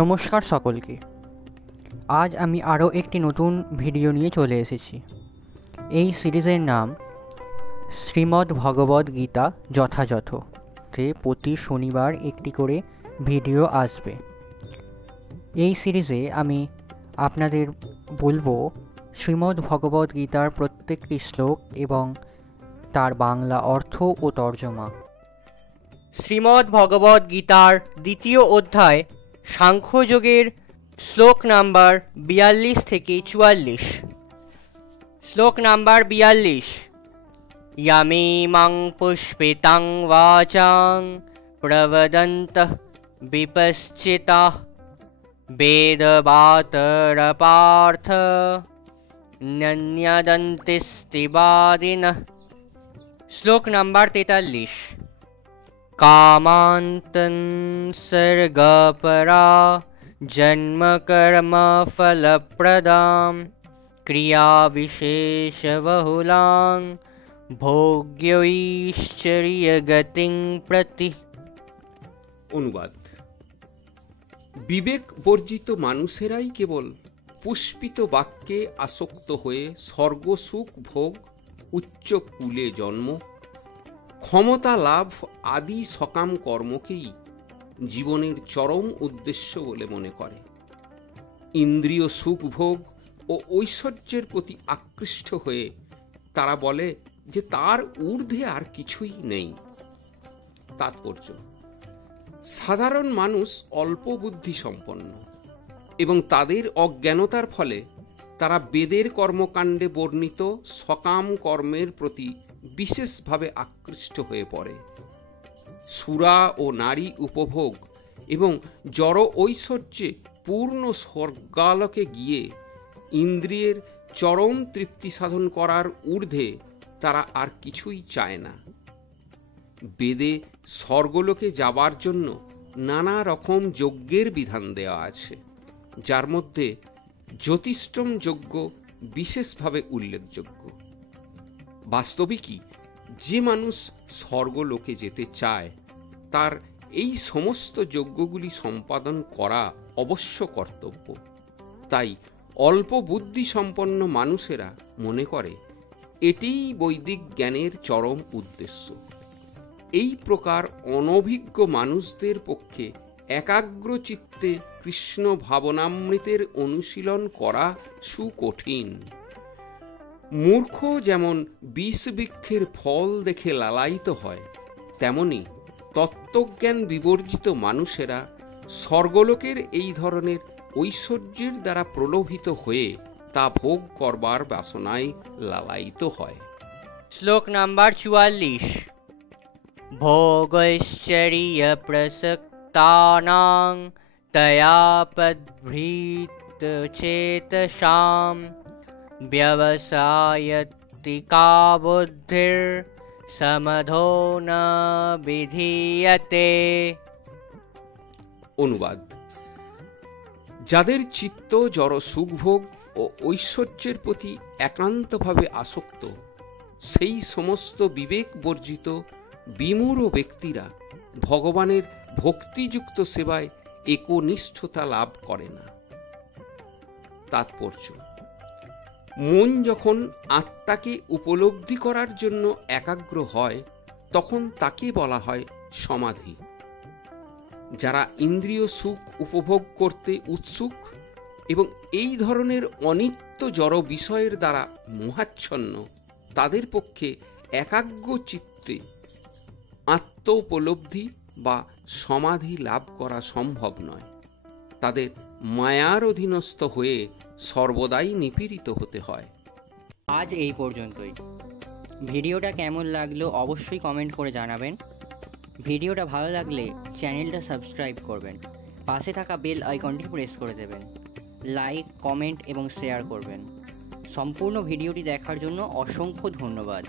নমস্কার সকলকে। আজ আমি আরও একটি নতুন ভিডিও নিয়ে চলে এসেছি। এই সিরিজের নাম শ্রীমদ্ ভগবদ্ গীতা যথাযথ, তে প্রতি শনিবার একটি করে ভিডিও আসবে। এই সিরিজে আমি আপনাদের বলবো শ্রীমদ্ ভগবদ্ গীতার প্রত্যেকটি শ্লোক এবং তার বাংলা অর্থ ও তর্জমা। শ্রীমদ্ ভগবদ্ গীতার দ্বিতীয় অধ্যায় সাংখ্যযোগের শ্লোক নাম্বার 42 থেকে 44। শ্লোক নাম্বার 42। ইয়ামিমাং পুষ্পিতাং বাচাং প্রবদন্তঃ বিপশ্চিতাঃ বেদবাতরপার্থ ন্যন্যদন্তিস্তিবাদিনঃ। শ্লোক নাম্বার 43। কামান্তং সর্গপরা জন্মকর্ম ফলপ্রদাম ক্রিয়া বিশেষবহুলাং ভোগ্যৈশ্চর্যগতিং প্রতি। অনুবাদ: বিবেক বর্জিত মানুষেরাই কেবল পুষ্পিত বাক্যে আসক্ত হয়ে স্বর্গসুখ ভোগ, উচ্চ কুলে জন্ম, ক্ষমতা লাভ আদি সকাম কর্মকেই জীবনের চরম উদ্দেশ্য বলে মনে করে। ইন্দ্রিয় সুখ ভোগ ও ঐশ্বর্যের প্রতি আকৃষ্ট হয়ে তারা বলে যে তার ঊর্ধ্বে আর কিছুই নেই। তাৎপর্য: সাধারণ মানুষ অল্প বুদ্ধি সম্পন্ন এবং তাদের অজ্ঞানতার ফলে তারা বেদের কর্মকাণ্ডে বর্ণিত সকাম কর্মের প্রতি বিশেষভাবে আকৃষ্ট হয়ে পড়ে। সুরা ও নারী উপভোগ এবং জড় ঐশ্বর্যে পূর্ণ স্বর্গালোকে গিয়ে ইন্দ্রিয়ের চরম তৃপ্তি সাধন করার ঊর্ধ্বে তারা আর কিছুই চায় না। বেদে স্বর্গলোকে যাবার জন্য নানা রকম যজ্ঞের বিধান দেওয়া আছে, যার মধ্যে জ্যোতিষ্ঠম যজ্ঞ বিশেষভাবে উল্লেখযোগ্য। বাস্তবিকই যে মানুষ স্বর্গলোকে যেতে চায় তার এই সমস্ত যজ্ঞগুলি সম্পাদন করা অবশ্য কর্তব্য। তাই অল্প বুদ্ধি সম্পন্ন মানুষেরা মনে করে এটিই বৈদিক জ্ঞানের চরম উদ্দেশ্য। এই প্রকার অনভিজ্ঞ মানুষদের পক্ষে একাগ্র চিত্তে কৃষ্ণ ভাবনামৃতের অনুশীলন করা সুকঠিন। মূর্খ যেমন বিষ বৃক্ষের ফল দেখে লালায়িত হয়, তেমনি তত্ত্বজ্ঞান বিবর্জিত মানুষেরা স্বর্গলোকের এই ধরনের ঐশ্বর্যের দ্বারা প্রলোভিত হয়ে তা ভোগ করবার বাসনায় লালায়িত হয়। শ্লোক নাম্বার 44। ভোগৈশ্চর্য প্রসক্তানাং তয়াপদ্ভৃত চেতসাম ব্যবসায়তিকা বুদ্ধির সমধো ন বিধীয়তে। অনুবাদ: যাদের চিত্ত জড় সুখভোগ ও ঐশ্বর্যের প্রতি একান্তভাবে আসক্ত, সেই সমস্ত বিবেক বর্জিত বিমূঢ় ব্যক্তিরা ভগবানের ভক্তিযুক্ত সেবায় একনিষ্ঠতা লাভ করে না। তাৎপর্য: মন যখন আত্মাকে উপলব্ধি করার জন্য একাগ্র হয় তখন তাকে বলা হয় সমাধি। যারা ইন্দ্রিয় সুখ উপভোগ করতে উৎসুক এবং এই ধরনের অনিত্য জড় বিষয়ের দ্বারা মোহাচ্ছন্ন, তাদের পক্ষে একাগ্র চিত্তে আত্ম উপলব্ধি বা সমাধি লাভ করা সম্ভব নয়। তাদের মায়ার অধীনস্থ হয়ে সর্বদাই নিপীড়িত হতে হয়। আজ এই পর্যন্তই। ভিডিওটা কেমন লাগলো অবশ্যই কমেন্ট করে জানাবেন। ভিডিওটা ভালো লাগলে চ্যানেলটা সাবস্ক্রাইব করবেন, পাশে থাকা বেল আইকনটি প্রেস করে দেবেন, লাইক, কমেন্ট এবং শেয়ার করবেন। সম্পূর্ণ ভিডিওটি দেখার জন্য অসংখ্য ধন্যবাদ।